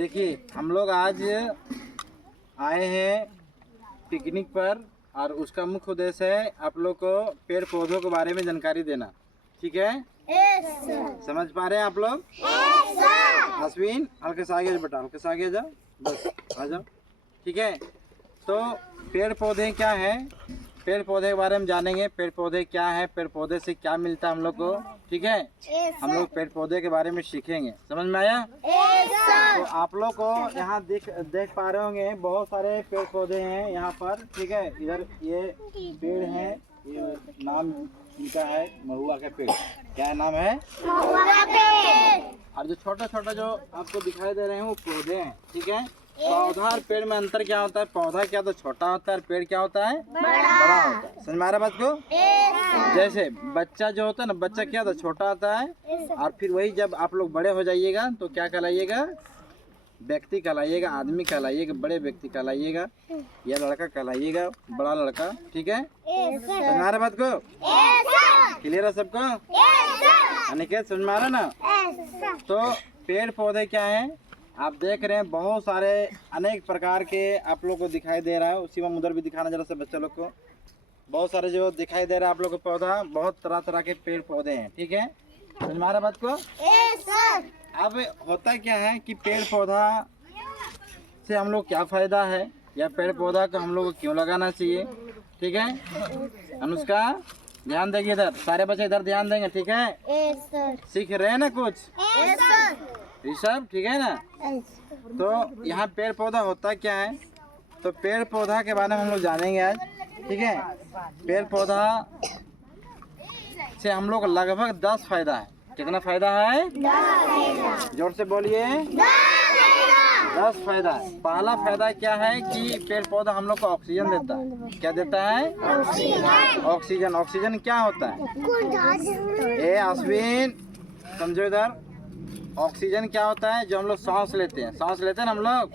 देखिए हम लोग आज आए हैं पिकनिक पर और उसका मुख्य उद्देश्य है आप लोग को पेड़ पौधों के बारे में जानकारी देना। ठीक है? समझ पा रहे हैं आप लोग? अश्विन हल्के से आगे बेटा, हल्के से आगे जाओ, बस आ जाओ। ठीक है, तो पेड़ पौधे क्या है, पेड़ पौधे के बारे में जानेंगे। पेड़ पौधे क्या है, पेड़ पौधे से क्या मिलता है हम लोग को। ठीक है, हम लोग पेड़ पौधे के बारे में सीखेंगे। समझ में आया? तो आप लोग को यहाँ देख पा रहे होंगे बहुत सारे पेड़ पौधे हैं यहाँ पर। ठीक है, इधर ये पेड़ है, ये नाम इनका है महुआ का पेड़। क्या नाम है? महुआ का पेड़। और जो छोटा छोटा जो आपको दिखाई दे रहे हैं वो पौधे हैं। ठीक है, पौधा और पेड़ में अंतर क्या होता है? पौधा क्या तो छोटा होता है और पेड़ क्या होता है? बड़ा होता है। समझ में आ रहा बात को? जैसे बच्चा जो होता है ना, बच्चा क्या होता है? छोटा होता है और फिर वही जब आप लोग बड़े हो जाइएगा तो क्या कहलाइएगा? व्यक्ति कहलाइएगा, आदमी कहलाइएगा, बड़े व्यक्ति कहलाइएगा, या लड़का कहलाइएगा, बड़ा लड़का। ठीक है, समझ में आ रहा बात को? क्लियर है सबको? अनिकेत समझ में आ रहा ना? तो पेड़ पौधे क्या है आप देख रहे हैं, बहुत सारे अनेक प्रकार के आप लोग को दिखाई दे रहा है। उसी में उधर भी दिखाना जरा से बच्चे लोग को। बहुत सारे जो दिखाई दे रहा है आप लोग को पौधा, बहुत तरह तरह के पेड़ पौधे हैं। ठीक है, समझ में आ रहा बात को? अब होता क्या है कि पेड़ पौधा से हम लोग क्या फायदा है, या पेड़ पौधा को हम लोग को क्यों लगाना चाहिए। ठीक है, अनुष्का ध्यान देंगे इधर, सारे बच्चे इधर ध्यान देंगे। ठीक है, सीख रहे हैं ना कुछ ऋषभ? ठीक है ना? तो यहाँ पेड़ पौधा होता क्या है, तो पेड़ पौधा के बारे में हम लोग जानेंगे आज। ठीक है, पेड़ पौधा से हम लोग लगभग 10 फायदा है। कितना फायदा है? 10। जोर से बोलिए। 10 फायदा है। पहला फायदा क्या है कि पेड़ पौधा हम लोग को ऑक्सीजन देता है। क्या देता है? ऑक्सीजन। ऑक्सीजन क्या होता है? ए अश्विन समझो इधर, ऑक्सीजन क्या होता है? जो हम लोग सांस लेते हैं, सांस लेते हैं ना हम लोग।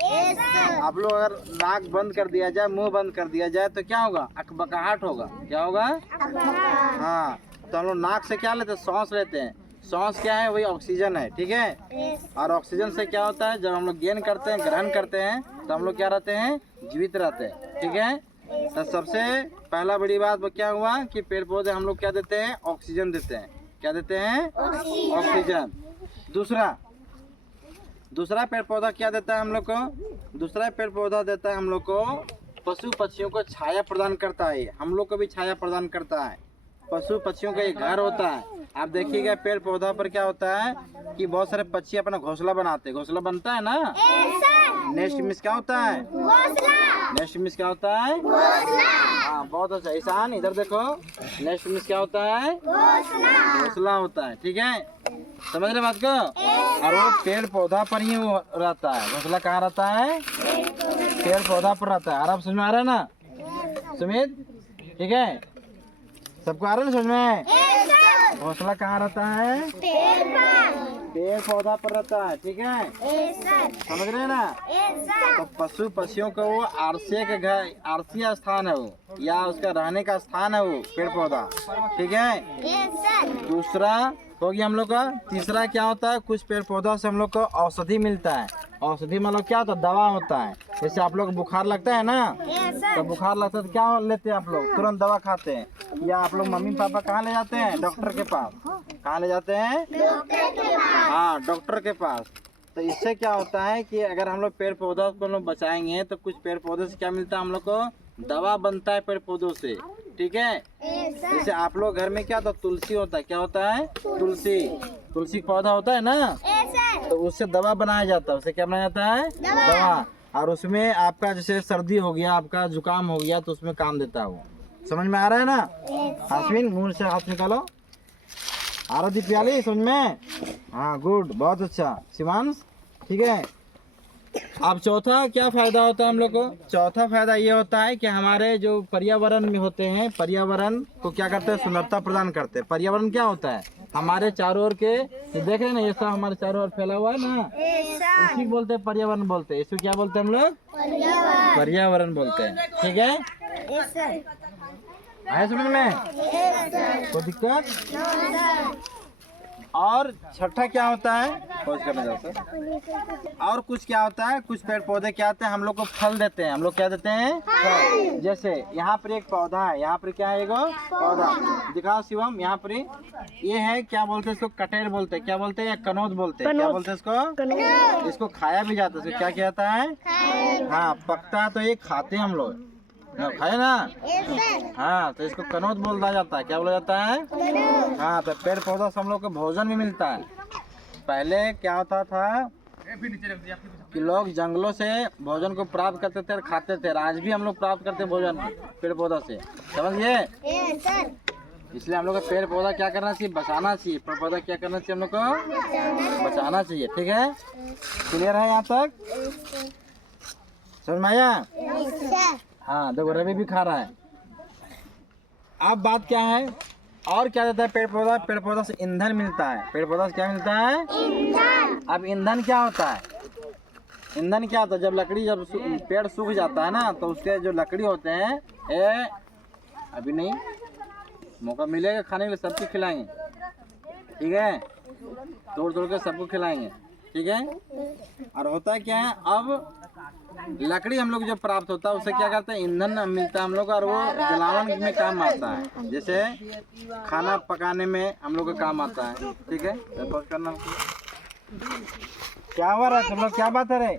आप लोग अगर नाक बंद कर दिया जाए, मुंह बंद कर दिया जाए तो क्या होगा? अकबकाहट होगा। क्या होगा? हाँ, तो हम लोग नाक से क्या लेते हैं? सांस लेते हैं। सांस क्या है? वही ऑक्सीजन है। ठीक है, और ऑक्सीजन से क्या होता है? जब हम लोग गेन करते हैं, ग्रहण करते हैं, तो हम लोग क्या रहते हैं? जीवित रहते हैं। ठीक है, तो सबसे पहला बड़ी बात वो क्या हुआ कि पेड़ पौधे हम लोग क्या देते हैं? ऑक्सीजन देते हैं। क्या देते हैं? ऑक्सीजन। दूसरा पेड़ पौधा क्या देता है हम लोग को? दूसरा पेड़ पौधा देता है हम लोग को पशु पक्षियों को छाया प्रदान करता है। हम लोग को भी छाया प्रदान करता है। पशु पक्षियों का एक घर होता है। आप देखिएगा पेड़ पौधा पर क्या होता है कि बहुत सारे पक्षी अपना घोंसला बनाते हैं। घोंसला बनता है ना? नेस्ट मिस क्या होता है? नेस्ट मिस क्या होता है? हाँ, बहुत अच्छा। ईशान इधर देखो, नेस्ट मिस क्या होता है? घोंसला होता है। ठीक है, समझ रहे बात को? और वो पेड़ पौधा पर ही वो रहता है। घोंसला कहाँ रहता है? पेड़ पौधा पर रहता है। और आप समझ में आ रहा है ना सुमित? ठीक है, सबको आ रहा है ना समझ में? घोंसला कहाँ रहता है? पेड़ पौधा पर रहता है। ठीक है, समझ रहे हैं ना? तो पशु पक्षियों का वो आरसीय का घर, आरसीय स्थान है वो, या उसका रहने का स्थान है वो पेड़ पौधा। ठीक है, दूसरा हो गया हम लोग का। तीसरा क्या होता है? कुछ पेड़ पौधों से हम लोग को औषधि मिलता है। औषधि मतलब क्या होता है? दवा होता है। जैसे आप लोग बुखार लगता है ना, तो बुखार लगता है तो क्या लेते हैं आप लोग? तुरंत दवा खाते हैं। या आप लोग मम्मी पापा कहाँ ले जाते हैं? डॉक्टर के पास। कहाँ ले जाते हैं? हाँ, डॉक्टर के पास। तो इससे क्या होता है कि अगर हम लोग पेड़ पौधों को लोग बचाएंगे तो कुछ पेड़ पौधों से क्या मिलता है हम लोग को? दवा बनता है पेड़ पौधों से। ठीक है, जैसे आप लोग घर में क्या होता है? तुलसी होता है। क्या होता है? तुलसी पौधा होता है ना, तो उससे दवा बनाया जाता है। उससे क्या बनाया जाता है? दवा। और उसमें आपका जैसे सर्दी हो गया, आपका जुकाम हो गया, तो उसमें काम देता है वो। समझ में आ रहा है ना? अश्विन मुंह से हाथ निकालो। आरती प्याली समझ में? हाँ, गुड, बहुत अच्छा शिवांश। ठीक है, अब चौथा क्या फायदा होता है हम लोग को? चौथा फायदा ये होता है कि हमारे जो पर्यावरण में होते हैं, पर्यावरण को क्या करते हैं? सुंदरता प्रदान करते हैं। पर्यावरण क्या होता है? हमारे चारों ओर के देख रहे हैं ना, ये सब हमारे चारों ओर फैला हुआ है ना, इसी बोलते हैं पर्यावरण बोलते हैं। इसको क्या बोलते हैं हम लोग? पर्यावरण बोलते हैं। ठीक है, आए समझ में? कोई दिक्कत? और छठा क्या होता है, खोज करना जाता है। और कुछ क्या होता है, कुछ पेड़ पौधे क्या होते हैं, हम लोग को फल देते हैं। हम लोग क्या देते हैं, फल। जैसे यहाँ पर एक पौधा है, यहाँ पर क्या है, एगो पौधा दिखाओ शिवम। यहाँ पर ये है, क्या बोलते हैं इसको, कटेर बोलते हैं, क्या बोलते हैं, या कनौत बोलते हैं, क्या बोलते हैं इसको। इसको खाया भी जाता है, इसको क्या किया जाता है, हाँ पकता है तो ये खाते हैं हम लोग, खाए ना। हाँ तो इसको कनौत बोला जाता है, क्या बोला जाता है। हाँ तो पेड़ पौधा से हम लोग को भोजन भी मिलता है। पहले क्या होता था कि लोग जंगलों से भोजन को प्राप्त करते थे और खाते थे। आज भी हम लोग प्राप्त करते हैं भोजन पेड़ पौधा से, समझिए। इसलिए हम लोग को पेड़ पौधा क्या करना चाहिए, बचाना चाहिए। पेड़ पौधा क्या करना चाहिए, हम लोग को बचाना चाहिए। ठीक है, क्लियर है यहाँ तक, समझ में आया। हाँ देखो रवि भी खा रहा है। अब बात क्या है, और क्या देता है पेड़ पौधा, पेड़ पौधा से ईंधन मिलता है। पेड़ पौधा से क्या मिलता है, ईंधन। अब ईंधन क्या होता है, ईंधन क्या होता है, जब लकड़ी, जब पेड़ सूख जाता है ना, तो उसके जो लकड़ी होते हैं, ये अभी नहीं, मौका मिलेगा खाने के लिए सबको खिलाएंगे, ठीक है, तोड़ तोड़ के सबको खिलाएंगे, ठीक है। और होता क्या है, अब लकड़ी हम लोग जब प्राप्त होता है उससे क्या करते हैं, ईंधन मिलता है हम लोग, और वो जलावन में काम आता है। जैसे खाना पकाने में हम लोग का काम आता है, ठीक है। करना क्या हुआ रहा, तुम लोग क्या बात है रे।